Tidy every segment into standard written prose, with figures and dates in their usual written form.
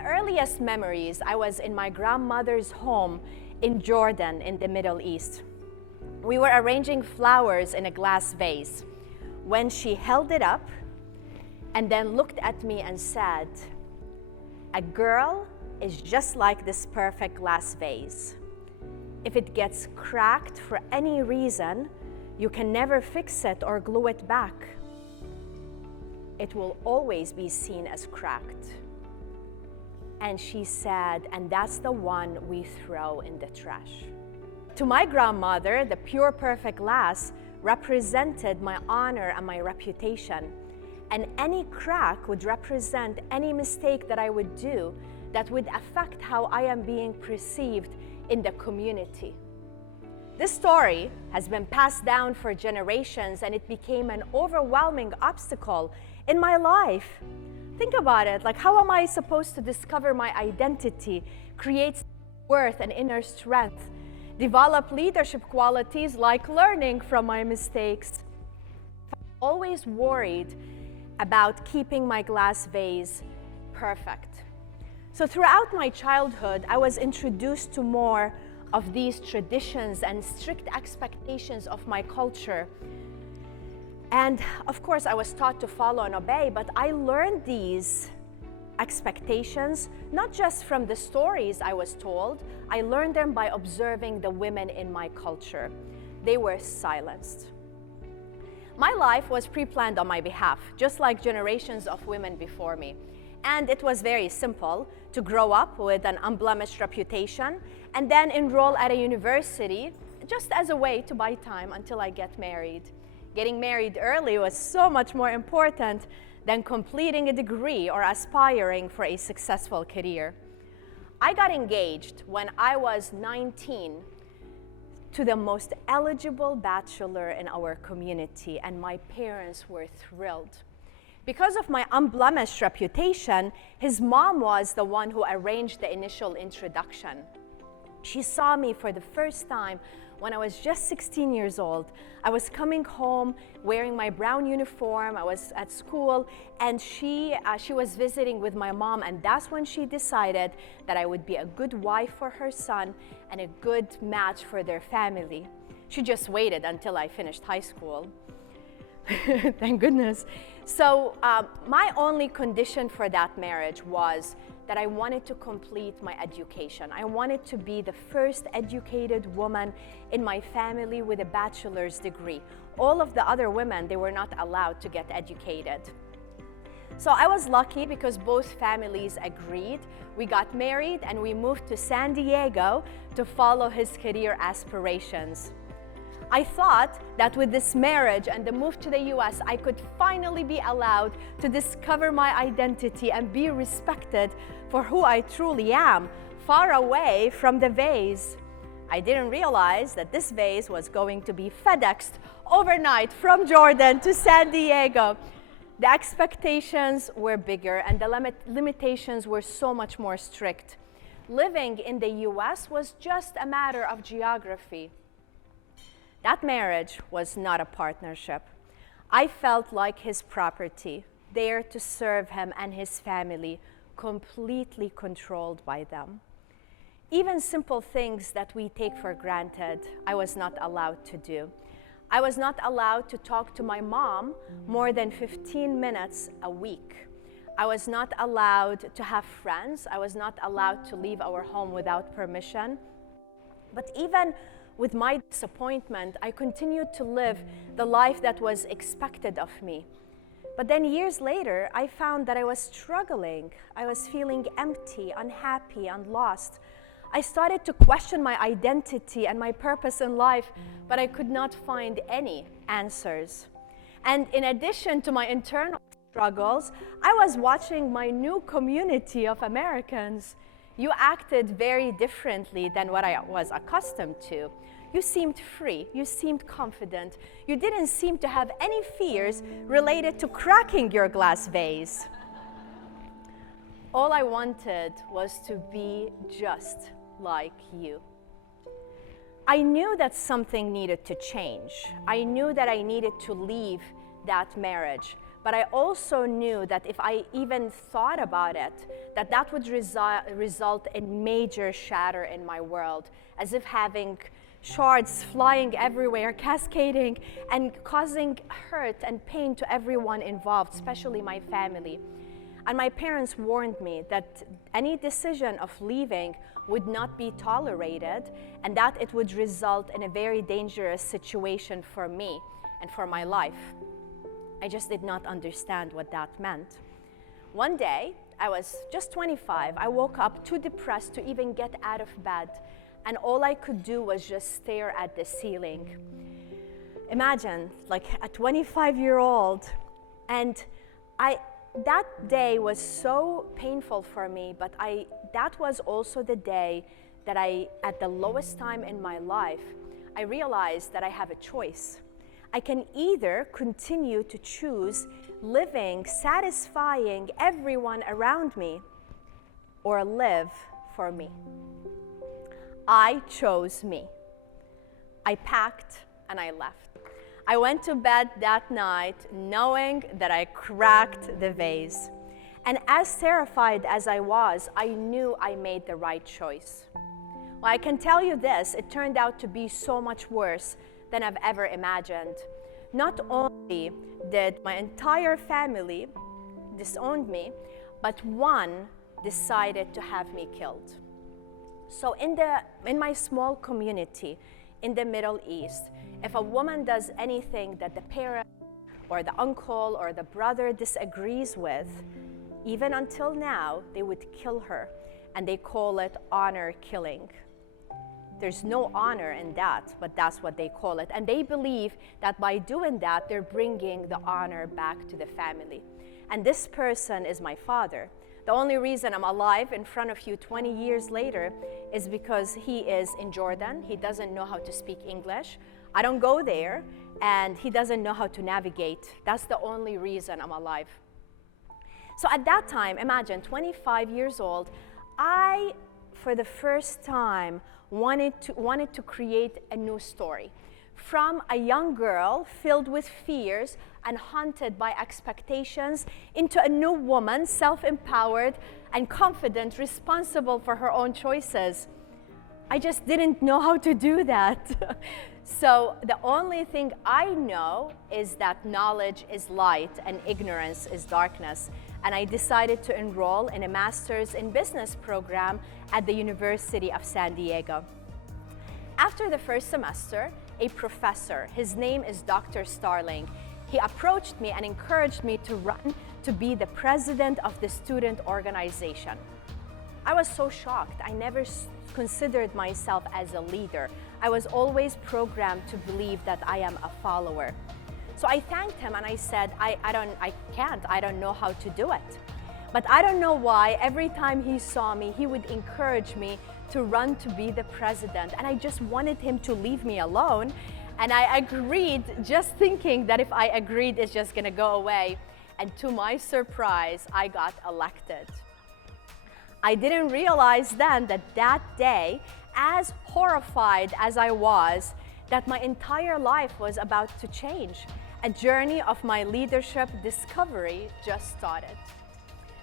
my earliest memories, I was in my grandmother's home in Jordan in the Middle East. We were arranging flowers in a glass vase when she held it up and then looked at me and said, "A girl is just like this perfect glass vase. If it gets cracked for any reason, you can never fix it or glue it back. It will always be seen as cracked." And she said, "And that's the one we throw in the trash." To my grandmother, the pure perfect glass represented my honor and my reputation. And any crack would represent any mistake that I would do that would affect how I am being perceived in the community. This story has been passed down for generations, and it became an overwhelming obstacle in my life. Think about it, like, how am I supposed to discover my identity, create worth and inner strength, develop leadership qualities like learning from my mistakes? I'm always worried about keeping my glass vase perfect. So throughout my childhood, I was introduced to more of these traditions and strict expectations of my culture. And of course, I was taught to follow and obey, but I learned these expectations not just from the stories I was told. I learned them by observing the women in my culture. They were silenced. My life was pre-planned on my behalf, just like generations of women before me. And it was very simple to grow up with an unblemished reputation and then enroll at a university just as a way to buy time until I get married. Getting married early was so much more important than completing a degree or aspiring for a successful career. I got engaged when I was 19 to the most eligible bachelor in our community, and my parents were thrilled. Because of my unblemished reputation, his mom was the one who arranged the initial introduction. She saw me for the first time when I was just 16 years old. I was coming home wearing my brown uniform. I was at school, and she was visiting with my mom, and that's when she decided that I would be a good wife for her son and a good match for their family. She just waited until I finished high school. Thank goodness. So my only condition for that marriage was that I wanted to complete my education. I wanted to be the first educated woman in my family with a bachelor's degree. All of the other women, they were not allowed to get educated. So I was lucky because both families agreed. We got married and we moved to San Diego to follow his career aspirations. I thought that with this marriage and the move to the US, I could finally be allowed to discover my identity and be respected for who I truly am, far away from the vase. I didn't realize that this vase was going to be FedExed overnight from Jordan to San Diego. The expectations were bigger and the limitations were so much more strict. Living in the US was just a matter of geography. That marriage was not a partnership. I felt like his property, there to serve him and his family, completely controlled by them. Even simple things that we take for granted, I was not allowed to do. I was not allowed to talk to my mom more than 15 minutes a week. I was not allowed to have friends. I was not allowed to leave our home without permission. But even with my disappointment, I continued to live the life that was expected of me. But then years later, I found that I was struggling. I was feeling empty, unhappy, and lost. I started to question my identity and my purpose in life, but I could not find any answers. And in addition to my internal struggles, I was watching my new community of Americans. You acted very differently than what I was accustomed to. You seemed free, you seemed confident, you didn't seem to have any fears related to cracking your glass vase. All I wanted was to be just like you. I knew that something needed to change. I knew that I needed to leave that marriage, But I also knew that if I even thought about it, that would result in major shatter in my world, as if having shards flying everywhere, cascading, and causing hurt and pain to everyone involved, especially my family. And my parents warned me that any decision of leaving would not be tolerated, and that it would result in a very dangerous situation for me and for my life. I just did not understand what that meant. One day, I was just 25. I woke up too depressed to even get out of bed, and all I could do was just stare at the ceiling. Imagine, like a 25-year-old, and that day was so painful for me, but that was also the day that at the lowest time in my life, I realized that I have a choice. I can either continue to choose living, satisfying everyone around me, or live for me. I chose me. I packed and I left. I went to bed that night knowing that I cracked the vase. And as terrified as I was, I knew I made the right choice. Well, I can tell you this, it turned out to be so much worse than I've ever imagined. Not only did my entire family disown me, but one decided to have me killed. So in my small community in the Middle East, if a woman does anything that the parent or the uncle or the brother disagrees with, even until now, they would kill her, and they call it honor killing. There's no honor in that, but that's what they call it. And they believe that by doing that, they're bringing the honor back to the family. And this person is my father. The only reason I'm alive in front of you 20 years later is because he is in Jordan. He doesn't know how to speak English. I don't go there, and he doesn't know how to navigate. That's the only reason I'm alive. So at that time, imagine 25 years old, I, for the first time, wanted to create a new story. From a young girl filled with fears and haunted by expectations into a new woman, self-empowered and confident, responsible for her own choices. I just didn't know how to do that. So the only thing I know is that knowledge is light and ignorance is darkness. And I decided to enroll in a master's in business program at the University of San Diego. After the first semester, a professor, his name is Dr. Starling, he approached me and encouraged me to run to be the president of the student organization. I was so shocked. I never considered myself as a leader. I was always programmed to believe that I am a follower. So I thanked him and I said, I don't know how to do it. But I don't know why, every time he saw me, he would encourage me to run to be the president. And I just wanted him to leave me alone. And I agreed, just thinking that if I agreed, it's just gonna go away. And to my surprise, I got elected. I didn't realize then that day, as horrified as I was, that my entire life was about to change. A journey of my leadership discovery just started.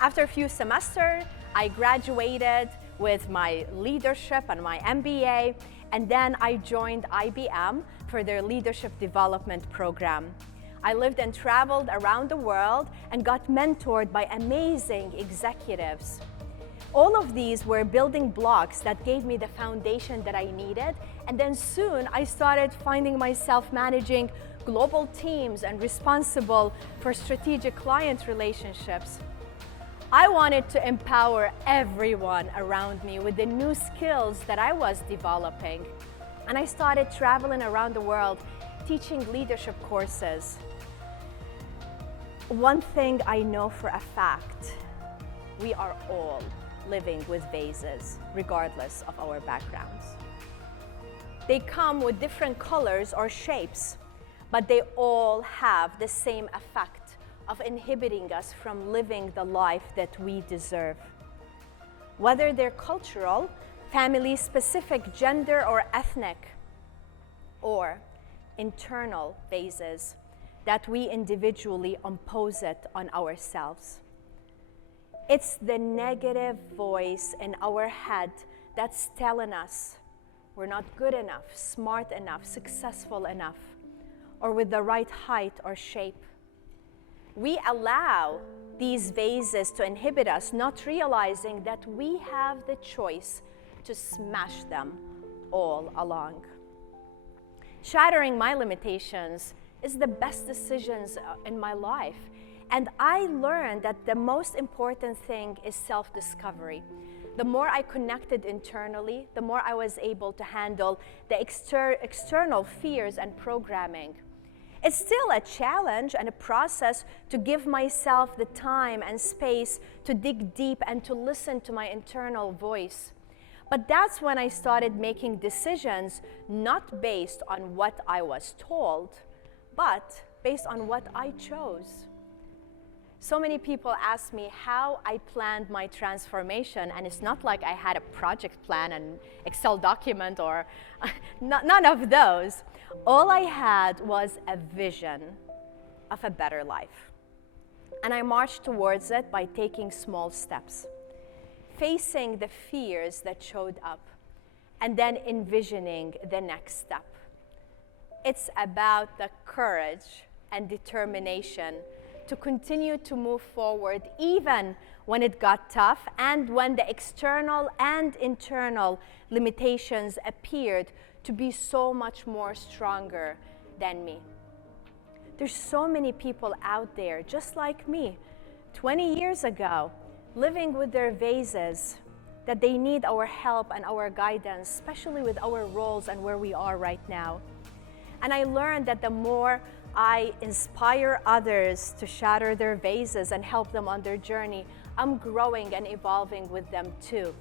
After a few semesters, I graduated with my leadership and my MBA, and then I joined IBM for their leadership development program. I lived and traveled around the world and got mentored by amazing executives. All of these were building blocks that gave me the foundation that I needed, and then soon I started finding myself managing global teams and responsible for strategic client relationships. I wanted to empower everyone around me with the new skills that I was developing. And I started traveling around the world, teaching leadership courses. One thing I know for a fact, we are all living with vases, regardless of our backgrounds. They come with different colors or shapes, but they all have the same effect of inhibiting us from living the life that we deserve. Whether they're cultural, family-specific, gender or ethnic, or internal vases, that we individually impose it on ourselves. It's the negative voice in our head that's telling us we're not good enough, smart enough, successful enough, or with the right height or shape. We allow these vases to inhibit us, not realizing that we have the choice to smash them all along. Shattering my limitations is the best decisions in my life. And I learned that the most important thing is self-discovery. The more I connected internally, the more I was able to handle the external fears and programming. It's still a challenge and a process to give myself the time and space to dig deep and to listen to my internal voice. But that's when I started making decisions not based on what I was told, but based on what I chose. So many people ask me how I planned my transformation, and it's not like I had a project plan and Excel document or none of those. All I had was a vision of a better life. And I marched towards it by taking small steps, facing the fears that showed up, and then envisioning the next step. It's about the courage and determination to continue to move forward even when it got tough and when the external and internal limitations appeared to be so much more stronger than me. There's so many people out there just like me 20 years ago living with their vases that they need our help and our guidance, especially with our roles and where we are right now. And I learned that the more I inspire others to shatter their vases and help them on their journey, I'm growing and evolving with them too.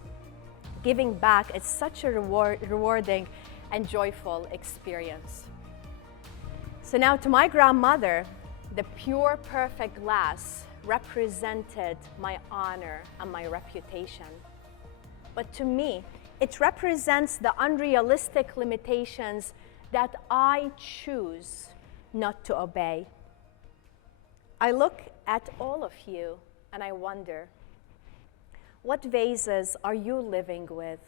Giving back is such a rewarding and joyful experience. So now to my grandmother, the pure, perfect glass represented my honor and my reputation. But to me, it represents the unrealistic limitations that I choose not to obey. I look at all of you and I wonder, what vases are you living with?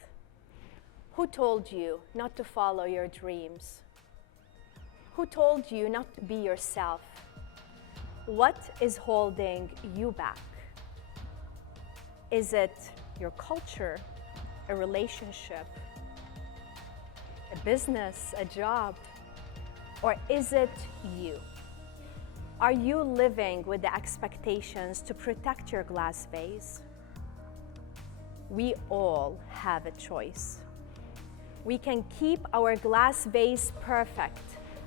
Who told you not to follow your dreams? Who told you not to be yourself? What is holding you back? Is it your culture, a relationship, a business, a job? Or is it you? Are you living with the expectations to protect your glass vase? We all have a choice. We can keep our glass vase perfect,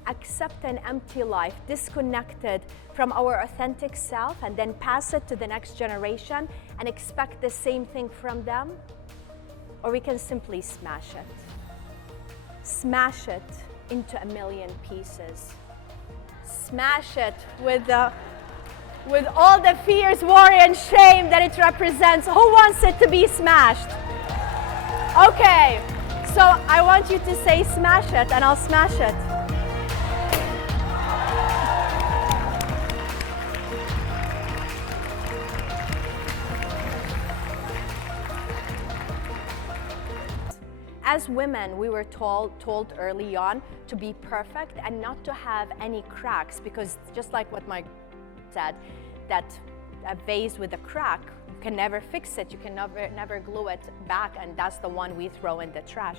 accept an empty life, disconnected from our authentic self, and then pass it to the next generation and expect the same thing from them. Or we can simply smash it. Smash it into a million pieces. Smash it with all the fears, worry, and shame that it represents. Who wants it to be smashed? Okay, so I want you to say smash it, and I'll smash it. As women, we were told early on to be perfect and not to have any cracks, because just like what Mike said, that a vase with a crack, you can never fix it, you can never glue it back, and that's the one we throw in the trash.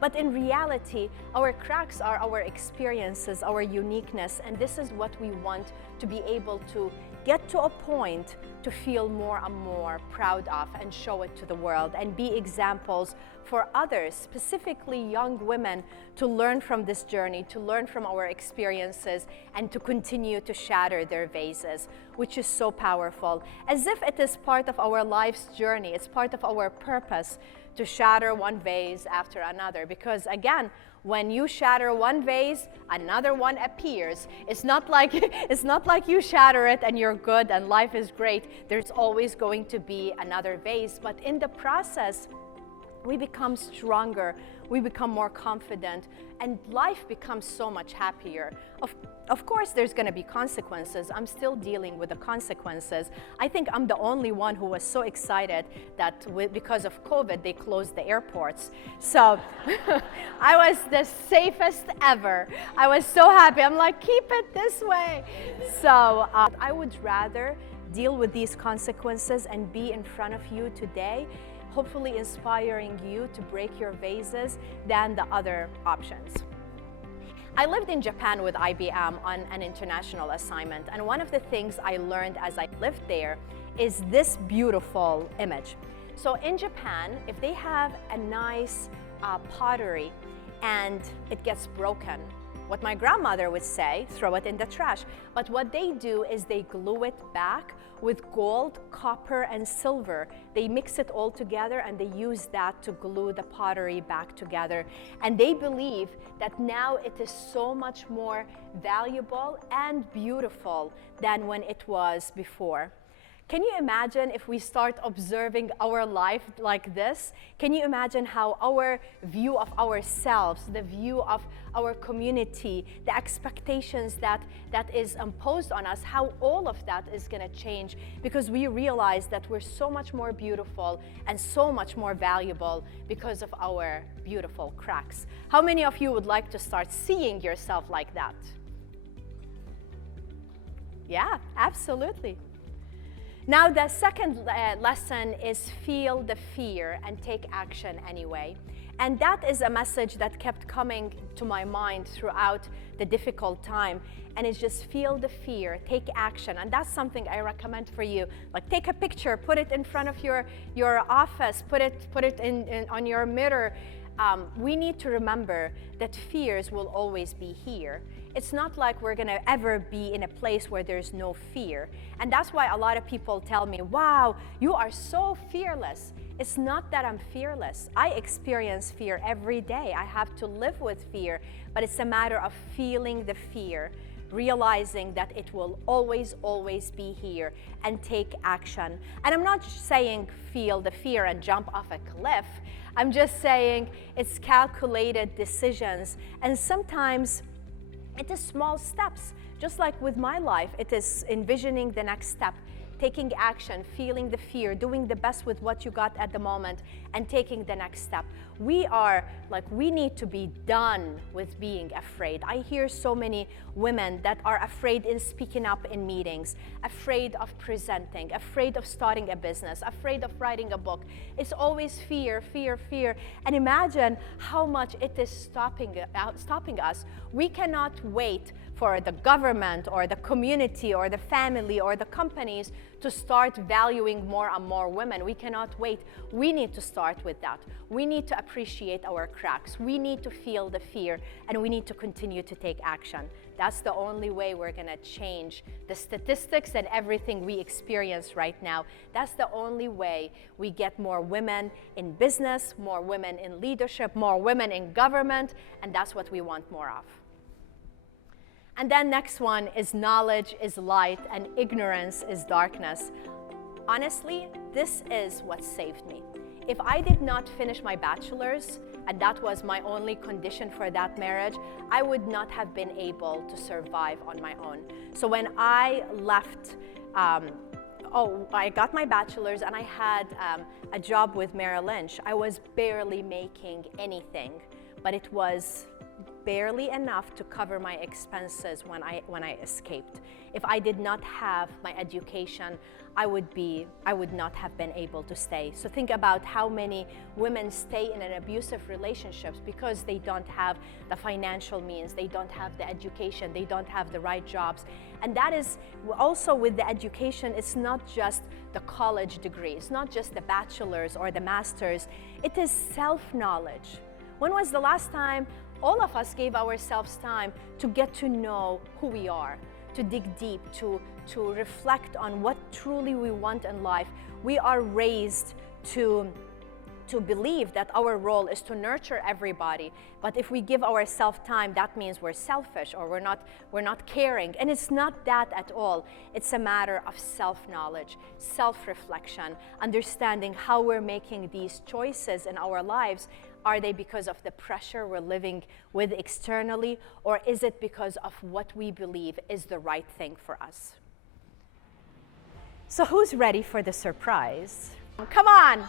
But in reality, our cracks are our experiences, our uniqueness, and this is what we want to be able to get to a point to feel more and more proud of and show it to the world and be examples for others, specifically young women, to learn from this journey, to learn from our experiences, and to continue to shatter their vases, which is so powerful. As if it is part of our life's journey, it's part of our purpose to shatter one vase after another. Because again, when you shatter one vase, another one appears. It's not like you shatter it and you're good and life is great. There's always going to be another vase. But in the process, we become stronger, we become more confident, and life becomes so much happier. Of course, there's going to be consequences. I'm still dealing with the consequences. I think I'm the only one who was so excited that because of COVID, they closed the airports. So I was the safest ever. I was so happy. I'm like, keep it this way. So I would rather deal with these consequences and be in front of you today, hopefully inspiring you to break your vases, than the other options. I lived in Japan with IBM on an international assignment, and one of the things I learned as I lived there is this beautiful image. So in Japan, if they have a nice pottery and it gets broken, what my grandmother would say, throw it in the trash. But what they do is they glue it back with gold, copper, and silver. They mix it all together and they use that to glue the pottery back together. And they believe that now it is so much more valuable and beautiful than when it was before. Can you imagine if we start observing our life like this? Can you imagine how our view of ourselves, the view of our community, the expectations that is imposed on us, how all of that is going to change because we realize that we're so much more beautiful and so much more valuable because of our beautiful cracks? How many of you would like to start seeing yourself like that? Yeah, absolutely. Now, the second lesson is feel the fear and take action anyway. And that is a message that kept coming to my mind throughout the difficult time. And it's just feel the fear, take action. And that's something I recommend for you. Like, take a picture, put it in front of your office, put it on your mirror. We need to remember that fears will always be here. It's not like we're gonna ever be in a place where there's no fear. And that's why a lot of people tell me, wow, you are so fearless. It's not that I'm fearless. I experience fear every day. I have to live with fear, but it's a matter of feeling the fear, realizing that it will always, always be here, and take action. And I'm not saying feel the fear and jump off a cliff. I'm just saying it's calculated decisions, and sometimes it is small steps. Just like with my life, it is envisioning the next step, taking action, feeling the fear, doing the best with what you got at the moment, and taking the next step. We need to be done with being afraid. I hear so many women that are afraid in speaking up in meetings, afraid of presenting, afraid of starting a business, afraid of writing a book. It's always fear, fear, fear. And imagine how much it is stopping us. We cannot wait for the government or the community or the family or the companies to start valuing more and more women. We cannot wait. We need to start with that. We need to appreciate our cracks. We need to feel the fear, and we need to continue to take action. That's the only way we're gonna change the statistics and everything we experience right now. That's the only way we get more women in business, more women in leadership, more women in government, and that's what we want more of. And then next one is knowledge is light and ignorance is darkness. Honestly, this is what saved me. If I did not finish my bachelor's, and that was my only condition for that marriage, I would not have been able to survive on my own. So when I left, I got my bachelor's and I had a job with Merrill Lynch. I was barely making anything, but it was barely enough to cover my expenses when I escaped. If I did not have my education, I would not have been able to stay. So think about how many women stay in an abusive relationships because they don't have the financial means, they don't have the education, they don't have the right jobs. And that is also with the education, it's not just the college degree, it's not just the bachelor's or the master's, it is self-knowledge. When was the last time all of us gave ourselves time to get to know who we are, to dig deep, to reflect on what truly we want in life? We are raised to to believe that our role is to nurture everybody. But if we give ourselves time, that means we're selfish or we're not caring. And it's not that at all. It's a matter of self-knowledge, self-reflection, understanding how we're making these choices in our lives. Are they because of the pressure we're living with externally, or is it because of what we believe is the right thing for us? So who's ready for the surprise? Come on!